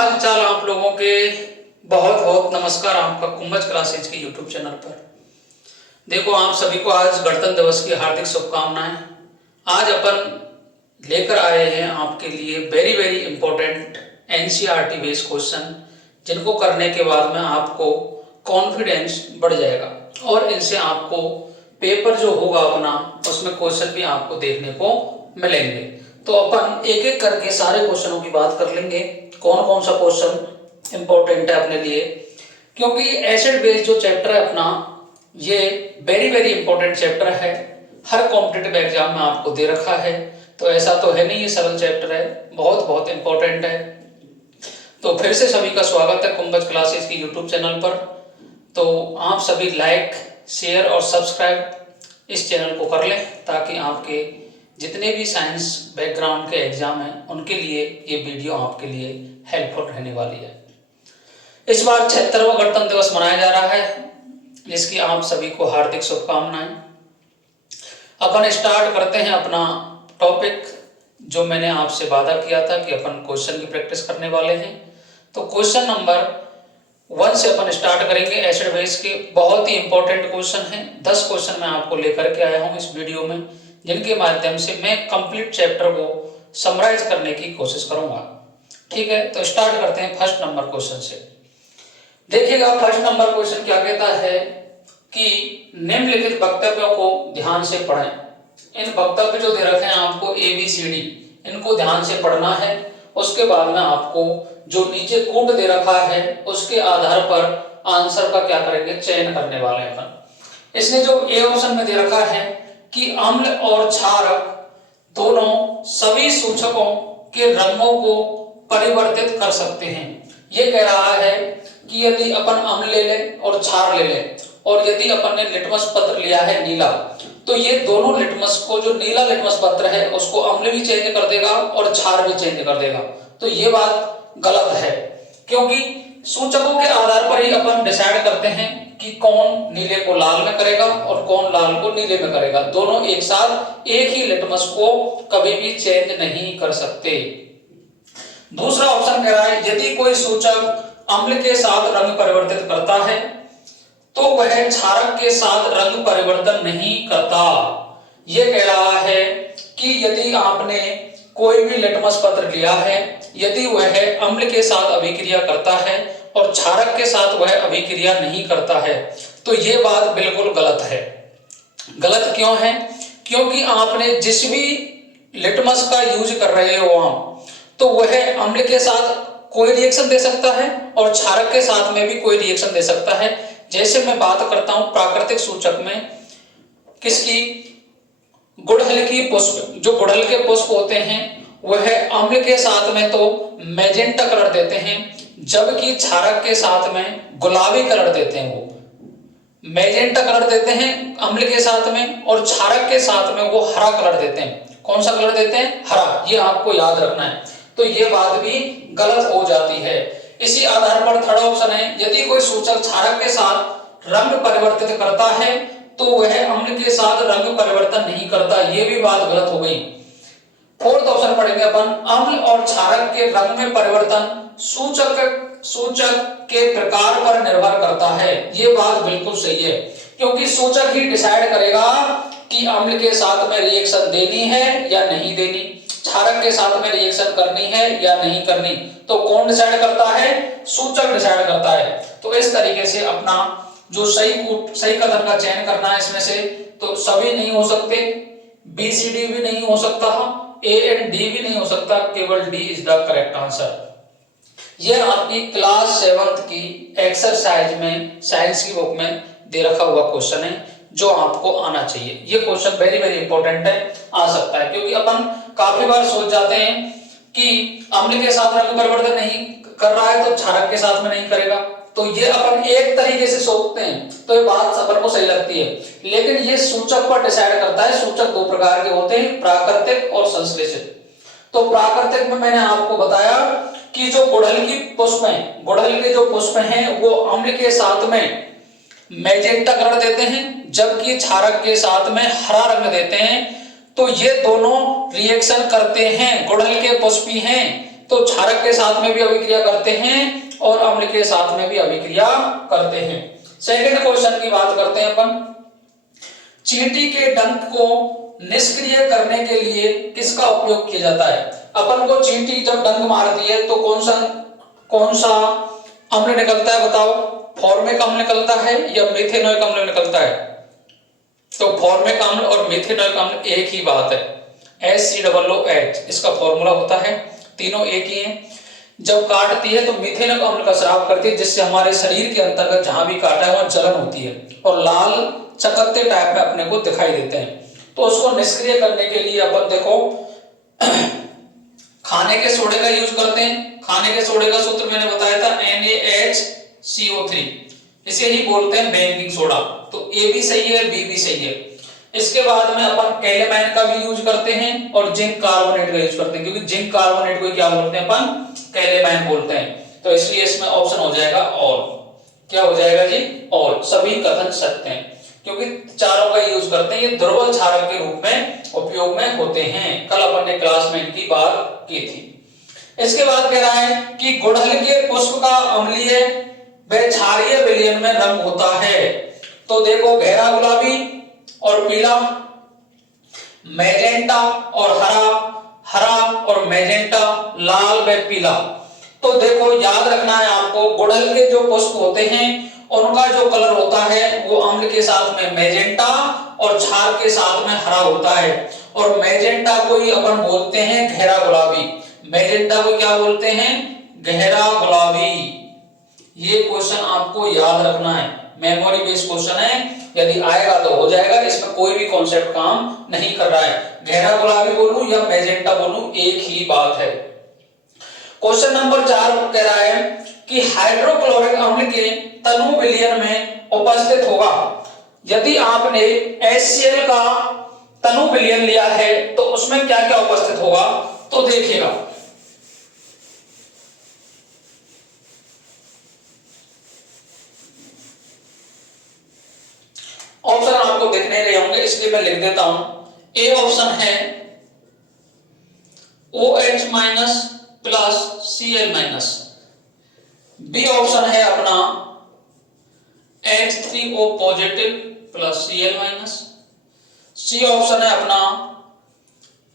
हाल चाल आप लोगों के। बहुत बहुत नमस्कार आपका कुंभज क्लासेज के यूट्यूब चैनल पर। देखो, आप सभी को आज गणतंत्र दिवस की हार्दिक शुभकामनाएं। आज अपन लेकर आए हैं आपके लिए very very important NCERT based question, जिनको करने के बाद में आपको कॉन्फिडेंस बढ़ जाएगा और इनसे आपको पेपर जो होगा अपना, उसमें क्वेश्चन भी आपको देखने को मिलेंगे। तो अपन एक एक करके सारे क्वेश्चनों की बात कर लेंगे, कौन कौन सा क्वेश्चन इंपॉर्टेंट है अपने लिए। क्योंकि एसिड बेस जो चैप्टर है अपना, ये वेरी वेरी इंपॉर्टेंट चैप्टर है। हर कॉम्पिटिटिव एग्जाम में आपको दे रखा है, तो ऐसा तो है नहीं ये सरल चैप्टर है, बहुत बहुत इंपॉर्टेंट है। तो फिर से सभी का स्वागत है कुंभज क्लासेस की यूट्यूब चैनल पर। तो आप सभी लाइक, शेयर और सब्सक्राइब इस चैनल को कर लें, ताकि आपके जितने भी साइंस बैकग्राउंड के एग्जाम हैं उनके लिए ये वीडियो आपके लिए हेल्पफुल रहने वाली है। इस बार 76वां गणतंत्र दिवस मनाया जा रहा है, जिसकी आप सभी को हार्दिक शुभकामनाएं। अपन स्टार्ट करते हैं अपना टॉपिक, जो मैंने आपसे वादा किया था कि अपन क्वेश्चन की प्रैक्टिस करने वाले हैं। तो क्वेश्चन नंबर 1 से अपन स्टार्ट करेंगे। एसिड बेस के बहुत ही इंपॉर्टेंट क्वेश्चन हैं। 10 क्वेश्चन मैं आपको लेकर के आया हूं इस वीडियो में, जिनके माध्यम से मैं कंप्लीट चैप्टर को समराइज करने की कोशिश करूंगा। ठीक है, तो स्टार्ट करते हैं फर्स्ट नंबर क्वेश्चन से। देखिएगा, फर्स्ट नंबर क्वेश्चन क्या कहता है कि निम्नलिखित वक्तव्यों को ध्यान से पढ़ें। इन वक्तव्य जो दे रखे हैं आपको ABCD, इनको ध्यान से पढ़ना है। उसके बाद में आपको जो नीचे कोड दे रखा है उसके आधार पर आंसर का क्या करेंगे, चयन करने वाले हैं अपन। इसने जो ए ऑप्शन में दे रखा है कि अम्ल और क्षारक दोनों सभी सूचकों के रंगों को परिवर्तित कर सकते हैं। ये कह रहा है कि यदि अपन अम्ल ले लें और क्षार ले लें, और यदि अपन ने लिटमस पत्र लिया है नीला, तो ये दोनों लिटमस को, जो नीला लिटमस पत्र है उसको अम्ल भी चेंज कर देगा और क्षार भी चेंज कर देगा। तो ये बात गलत है, क्योंकि सूचकों के आधार पर ही अपन डिसाइड करते हैं कि कौन नीले को लाल में करेगा और कौन लाल को नीले में करेगा। दोनों एक साथ एक ही लिटमस को कभी भी चेंज नहीं कर सकते। दूसरा ऑप्शन कह रहा है यदि कोई सूचक अम्ल के साथ रंग परिवर्तित करता है तो वह क्षारक के साथ रंग परिवर्तन नहीं करता। यह कह रहा है कि यदि आपने कोई भी लिटमस पत्र लिया है, यदि वह अम्ल के साथ अभिक्रिया करता है और क्षारक के साथ वह अभिक्रिया नहीं करता है, तो यह बात बिल्कुल गलत है। गलत क्यों है? क्योंकि आपने जिस भी लिटमस का यूज कर रहे हो आप, तो वह अम्ल के साथ कोई रिएक्शन दे सकता है और क्षारक के साथ में भी कोई रिएक्शन दे सकता है। जैसे मैं बात करता हूं प्राकृतिक सूचक में किसकी, गुड़हल की पुष्प, जो गुड़हल के पुष्प होते हैं वह अम्ल के साथ में तो मैजेंटा कलर देते हैं, जबकि क्षारक के साथ में गुलाबी कलर देते हैं। वो मैजेंटा कलर देते हैं अम्ल के साथ में, और क्षारक के साथ में वो हरा कलर देते हैं। कौन सा कलर देते हैं? हरा। ये आपको याद रखना है। तो ये बात भी गलत हो जाती है। इसी आधार पर थर्ड ऑप्शन है यदि कोई सूचक क्षारक के साथ रंग परिवर्तित करता है तो वह अम्ल के साथ रंग परिवर्तन नहीं करता। ये भी बात गलत हो गई। फोर्थ ऑप्शन पढ़ेंगे अपन, अम्ल और क्षारक के रंग में परिवर्तन सूचक के प्रकार पर निर्भर करता है। ये बात बिल्कुल सही है, क्योंकि सूचक ही डिसाइड करेगा कि अम्ल के साथ में रिएक्शन देनी है या नहीं देनी, क्षारक के साथ में रिएक्शन करनी है या नहीं करनी। तो कौन डिसाइड करता है? सूचक डिसाइड करता है। तो इस तरीके से अपना जो सही कथन का चयन करना है इसमें से, तो सभी नहीं हो सकते, BCD भी नहीं हो सकता, A and D भी नहीं हो सकता, केवल D is the correct answer. यह आपकी क्लास 7th की एक्सरसाइज में साइंस की बुक में दे रखा हुआ क्वेश्चन है, जो आपको आना चाहिए। ये क्वेश्चन वेरी वेरी इंपॉर्टेंट है, आ सकता है, क्योंकि अपन काफी बार सोच जाते हैं कि अम्ल के साथ रंग परिवर्तन नहीं कर रहा है तो क्षारक के साथ में नहीं करेगा। तो ये अपन एक तरीके से सोचते हैं, तो ये बात अपन को सही लगती है, लेकिन ये सूचक पर डिसाइड करता है। सूचक दो प्रकार के होते हैं, प्राकृतिक और संश्लेषित। तो प्राकृतिक में मैंने आपको बताया कि जो गुड़हल की पुष्प हैं, गुड़हल के जो पुष्प हैं वो अम्ल के साथ में मैजेंटा कलर देते हैं, जबकि क्षारक के साथ में हरा रंग देते हैं। तो ये दोनों रिएक्शन करते हैं, गुड़हल के पुष्प ही हैं, तो क्षारक के साथ में भी अभिक्रिया करते हैं और अम्ल के साथ में भी अभिक्रिया करते हैं। सेकंड क्वेश्चन की बात करते हैं अपन। चींटी के डंक को निष्क्रिय करने के लिए किसका उपयोग किया जाता है? अपन को चींटी जब डंक मारती है तो कौन सा अम्ल निकलता है बताओ? फॉर्मिक अम्ल निकलता है या मेथेनोइक अम्ल निकलता है? तो फॉर्मिक अम्ल और मेथेनोइक अम्ल एक ही बात है, HCOOH इसका फॉर्मूला होता है, तीनों एक ही हैं। जब काटती है तो मेथेनोइक अम्ल का स्राव करती है, जिससे हमारे शरीर के अंतर्गत जहां भी काटा है वहां जलन होती है और लाल चकत्ते टाइप में अपने को दिखाई देते हैं। तो उसको निष्क्रिय करने के लिए अपन देखो खाने के सोडे का यूज करते हैं। खाने के सोडे का सूत्र मैंने बताया था NaHCO3, इसे ही बोलते हैं बेकिंग सोडा। तो ए भी सही है, बी भी सही है। इसके बाद में अपन कैलेमाइन का भी यूज करते हैं और जिंक कार्बोनेट का यूज करते हैं, क्योंकि जिंक कार्बोनेट को क्या बोलते हैं अपन? कैलेमाइन बोलते हैं। तो इसलिए इसमें ऑप्शन हो जाएगा ऑल। क्या हो जाएगा जी? ऑल। सभी कथन सत्य हैं क्योंकि चारों का यूज करते हैं। ये दुर्बल क्षारक के रूप में उपयोग में होते हैं। कल अपन ने क्लास में इनकी बात की थी। इसके बाद कह रहा है कि गुड़हल के पुष्प का अम्लीय व क्षारीय विलयन में रंग होता है। तो देखो गहरा गुलाबी और पीला, मैजेंटा और हरा, हरा और मैजेंटा, लाल व पीला। तो देखो याद रखना है आपको, गुड़हल के जो पुष्प होते हैं उनका जो कलर होता है वो अम्ल के साथ में मैजेंटा और क्षार के साथ में हरा होता है। और मैजेंटा को ही अपन बोलते हैं गहरा गुलाबी। मैजेंटा को क्या बोलते हैं? गहरा गुलाबी। ये क्वेश्चन आपको याद रखना है, मेमोरी बेस्ड क्वेश्चन है, यदि आएगा तो हो जाएगा। इसमें कोई भी कॉन्सेप्ट काम नहीं कर रहा है। गहरा गुलाबी बोलूं या मैजेंटा बोलूं एक ही बात है। क्वेश्चन नंबर 4 कह रहा है कि हाइड्रोक्लोरिक अम्ल के तनु विलयन में उपस्थित होगा। यदि आपने HCl का तनु विलयन लिया है तो उसमें क्या क्या उपस्थित होगा? तो देखिएगा, ऑप्शन आपको दिखने रहे होंगे इसलिए मैं लिख देता हूं। ए ऑप्शन है OH minus plus Cl minus. B option है अपना H3O positive plus Cl minus. C option है अपना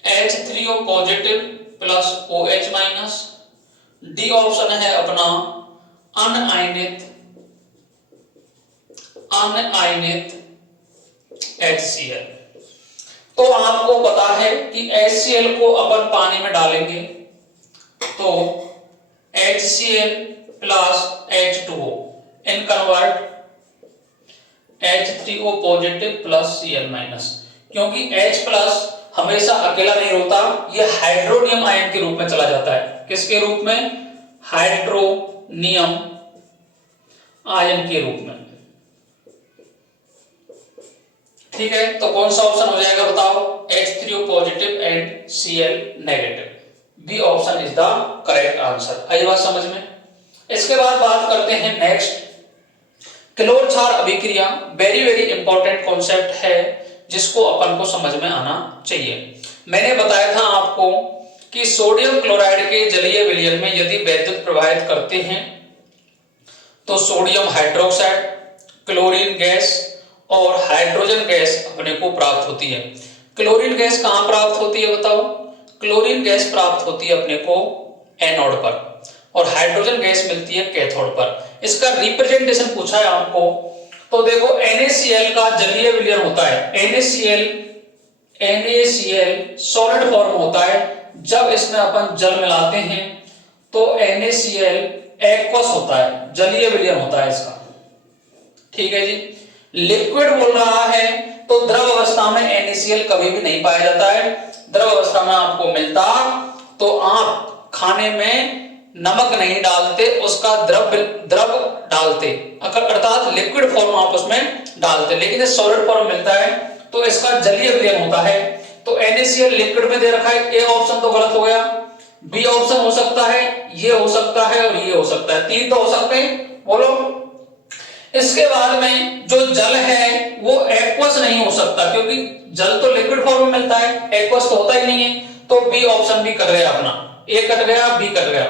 H3O positive plus OH minus. D option है अपना अनआयनित HCl। तो आपको पता है कि HCl को अपन पानी में डालेंगे तो HCl plus H2O in convert H3O positive plus Cl minus. क्योंकि H प्लस हमेशा अकेला नहीं होता, ये हाइड्रोनियम आयन के रूप में चला जाता है। किसके रूप में? हाइड्रोनियम आयन के रूप में। ठीक है, तो कौन सा ऑप्शन हो जाएगा बताओ? H3O positive and Cl negative. B option is the correct answer. आई बात समझ में? इसके बाद बात करते हैं नेक्स्ट, क्लोर क्षार अभिक्रिया। वेरी वेरी इंपॉर्टेंट कॉन्सेप्ट है जिसको अपन को समझ में आना चाहिए। मैंने बताया था आपको कि सोडियम क्लोराइड के जलीय विलयन में यदि वैद्युत प्रवाहित करते हैं तो सोडियम हाइड्रोक्साइड, क्लोरीन गैस और हाइड्रोजन गैस अपने को प्राप्त होती है। क्लोरीन गैस कहां प्राप्त होती है बताओ? क्लोरीन गैस प्राप्त होती है अपने को एनोड पर और हाइड्रोजन गैस मिलती है कैथोड पर। इसका रिप्रेजेंटेशन पूछा है आपको तो देखो NaCl का जलीय विलयन होता है। NaCl सॉलिड फॉर्म होता है। जब इसमें अपन जल मिलाते हैं तो NaCl एक्वस होता है, जलीय विलयन होता है इसका। ठीक है जी। लिक्विड बोल रहा है तो द्रव अवस्था में NaCl कभी भी नहीं पाया जाता है। द्रव अवस्था में आपको मिलता तो आप खाने में नमक नहीं डालते, उसका द्रव डालते, अर्थात लिक्विड फॉर्म आप उसमें डालते, लेकिन ये सॉलिड फॉर्म मिलता है तो इसका जलीय विलयन होता है। तो NaCl लिक्विड में दे रखा है। ए ऑप्शन तो गलत हो गया। बी ऑप्शन हो सकता है, ये हो सकता है और ये हो सकता है, तीन तो हो सकते हैं। बोलो। इसके बाद में जो जल है वो एक्वस नहीं हो सकता क्योंकि जल तो लिक्विड फॉर्म में मिलता है, एक्वस तो होता ही नहीं है। तो बी ऑप्शन भी कर रहे हैं अपना। ए कट गया, बी कट गया।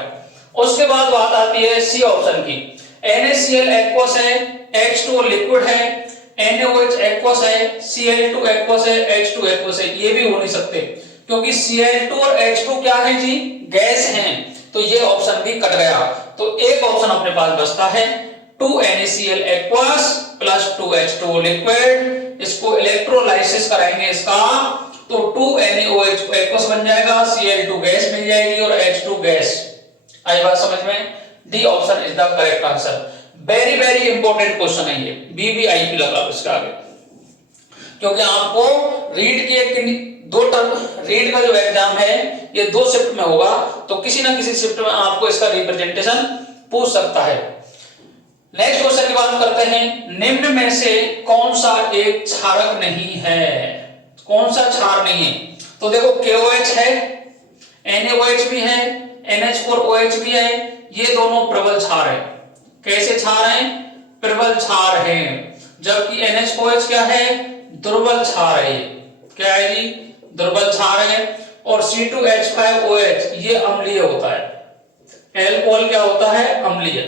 उसके बाद बात आती है सी ऑप्शन की। NaCl एक्वस है, H2O लिक्विड है, NaOH एक्वस है, Cl2 एक्वस है, H2 एक्वस है। ये भी हो नहीं सकते क्योंकि Cl2 और H2 क्या है जी, गैस हैं। तो ये ऑप्शन भी कट गया। तो एक ऑप्शन अपने पास बचता है 2NaCl aqueous plus 2H2O liquid. इसको इलेक्ट्रोलाइसिस कराएंगे इसका तो 2NaOH एक्वस बन जाएगा, Cl2 गैस मिल जाएगी और H2 गैस। आई बात समझ में? D option is the correct answer. Very very important question है ये, BBIP लगा इसका आगे, क्योंकि आपको रीड के दो टर्म, रीड का जो एग्जाम है ये 2 शिफ्ट में होगा, तो किसी ना किसी शिफ्ट में आपको इसका रिप्रेजेंटेशन पूछ सकता है। नेक्स्ट क्वेश्चन की बात करते हैं, निम्न में से कौन सा एक क्षारक नहीं है? कौन सा क्षार नहीं है? तो देखो KOH है, NaOH भी है, NH4OH भी है, ये दोनों प्रबल क्षार है। कैसे क्षार हैं? प्रबल क्षार है। जबकि NH4OH क्या है? दुर्बल क्षार है। क्या है जी? दुर्बल क्षार है। और C2H5OH ये अम्लीय होता है। एल्कोहल क्या होता है? अम्लीय।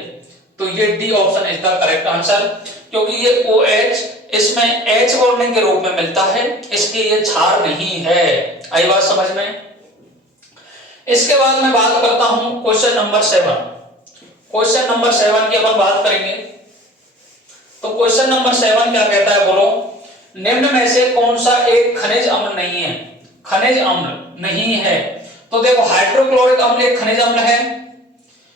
तो ये D option is the correct answer, क्योंकि ये OH इसमें H बॉन्डिंग के रूप में मिलता है, इसके ये क्षार नहीं है। आई बात समझ में? इसके बाद मैं बात करता हूं क्वेश्चन नंबर 7। क्वेश्चन नंबर 7 की अपन बात करेंगे। तो क्वेश्चन नंबर 7 क्या कहता है, बोलो, निम्न में से कौन सा एक खनिज अम्ल नहीं है? खनिज अम्ल नहीं है। तो देखो हाइड्रोक्लोरिक अम्ल एक खनिज अम्ल है,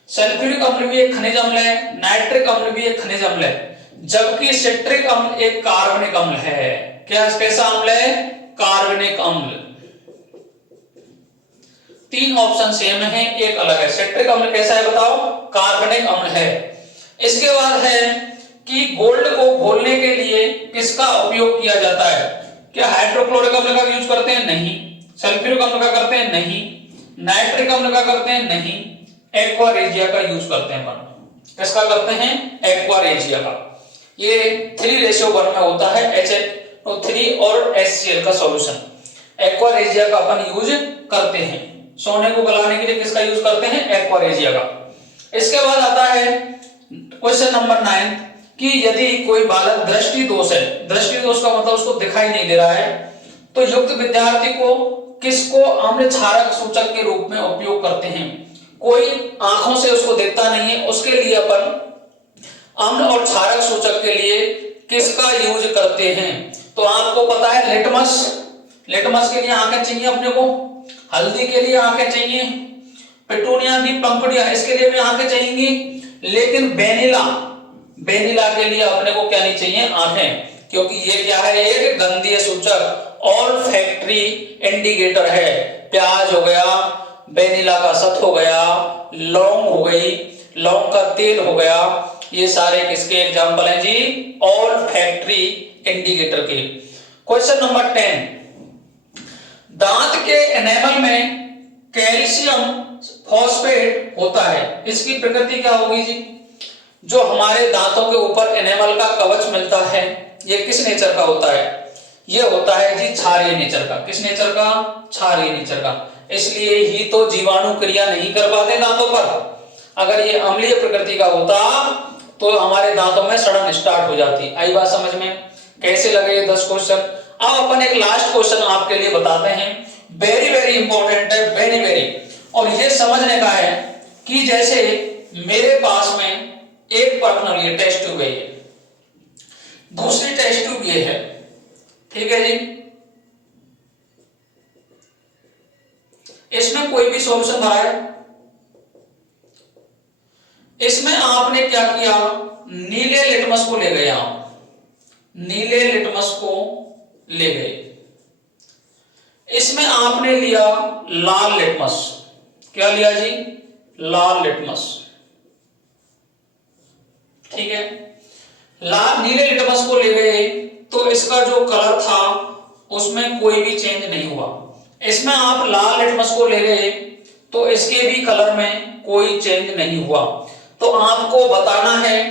सल्फ्यूरिक अम्ल भी एक खनिज अम्ल है, नाइट्रिक अम्ल भी एक खनिज अम्ल है, जबकि सिट्रिक अम्ल एक कार्बनिक अम्ल है। क्या कैसा अम्ल है? कार्बनिक अम्ल। 3 ऑप्शन सेम है, एक अलग है। सिट्रिक अम्ल कैसा है बताओ? कार्बनिक अम्ल है। इसके बाद है कि गोल्ड को घोलने के लिए किसका उपयोग किया जाता है? क्या हाइड्रोक्लोरिक अम्ल का यूज करते हैं? नहीं। सल्फ्यूरिक अम्ल का करते हैं? नहीं। नाइट्रिक अम्ल का करते हैं? नहीं। एक्वा रेजिया का यूज करते हैं अपन। किसका करते हैं? एक्वा रेजिया का। ये 3:1 में होता है, HNO3 और HCl का सॉल्यूशन। एक्वा रेजिया का अपन यूज करते हैं। सोने को गलाने के लिए किसका यूज करते हैं? एक्वा रेजिया का। इसके बाद आता है क्वेश्चन नंबर 9 कि यदि कोई बालक दृष्टि दोष है, दृष्टि दोष का मतलब उसको दिखाई नहीं दे रहा है, तो युक्त विद्यार्थी को किसको अम्ल क्षारक सूचक के रूप में उपयोग करते हैं? कोई आंखों से उसको दिखता नहीं है, उसके लिए अपन अम्ल और क्षारक सूचक के लिए किसका यूज करते हैं? तो आपको पता है लिटमस, लिटमस के लिए आंखें चाहिए अपने को, हल्दी के लिए आंखें चाहिए, पेटूनिया की पंखुड़ियां इसके लिए भी आंखें चाहिएंगी, लेकिन वेनिला, वेनिला के लिए अपने को क्या नहीं चाहिए? आंखें, क्योंकि ये क्या है? एक गंधीय सूचक, ऑल्फैक्टरी इंडिकेटर है। प्याज हो गया, वेनिला का सत हो गया, लौंग हो गई, लौंग का तेल हो गया, ये सारे किसके एग्जाम्पल हैं जी? ऑल्फैक्टरी इंडिकेटर के। क्वेश्चन नंबर 10, दांत के एनेमल में कैल्शियम फॉस्फेट होता है, इसकी प्रकृति क्या होगी जी? जो हमारे दांतों के ऊपर एनेमल का कवच मिलता है, ये किस नेचर का होता है? ये होता है जी क्षारीय नेचर का। किस नेचर का? क्षारीय नेचर का। इसलिए ही तो जीवाणु क्रिया नहीं कर पाते दांतों पर। अगर ये अम्लीय प्रकृति का होता तो हमारे दांतों में सड़न स्टार्ट हो जाती। आई बात समझ में? कैसे लगे ये 10 क्वेश्चन? अब अपन एक लास्ट क्वेश्चन आपके लिए बताते हैं, वेरी वेरी इंपॉर्टेंट है, वेरी वेरी। और ये समझने का है कि जैसे मेरे पास में एक पर्सनल ये टेस्ट ट्यूब है, दूसरी टेस्ट ट्यूब ये है, ठीक है जी। इसमें कोई भी सॉल्यूशन भरा है, इसमें आपने क्या किया? नीले लिटमस को ले गए, आप नीले लिटमस को ले गए, इसमें आपने लिया लाल लिटमस। क्या लिया जी? लाल लिटमस, ठीक है। लाल नीले लिटमस को ले गए तो इसका जो कलर था उसमें कोई भी चेंज नहीं हुआ। इसमें आप लाल लिटमस को ले गए तो इसके भी कलर में कोई चेंज नहीं हुआ। तो आपको बताना है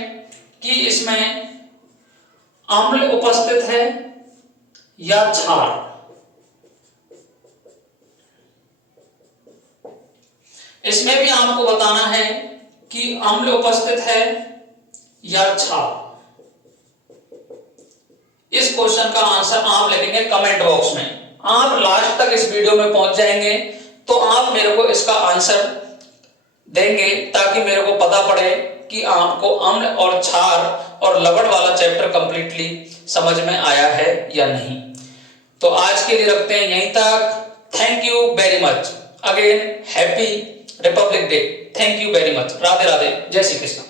कि इसमें अम्ल उपस्थित है या क्षार। इसमें भी आपको बताना है कि अम्ल उपस्थित है या क्षार। इस क्वेश्चन का आंसर आप लिखेंगे कमेंट बॉक्स में। आप लास्ट तक इस वीडियो में पहुंच जाएंगे तो आप मेरे को इसका आंसर देंगे, ताकि मेरे को पता पड़े कि आपको अम्ल और क्षार और लवण वाला चैप्टर कंप्लीटली समझ में आया है या नहीं। तो आज के लिए रखते हैं यहीं तक। Thank you very much. Again happy Republic day. Thank you very much. Radhe Radhe. जय श्री कृष्ण।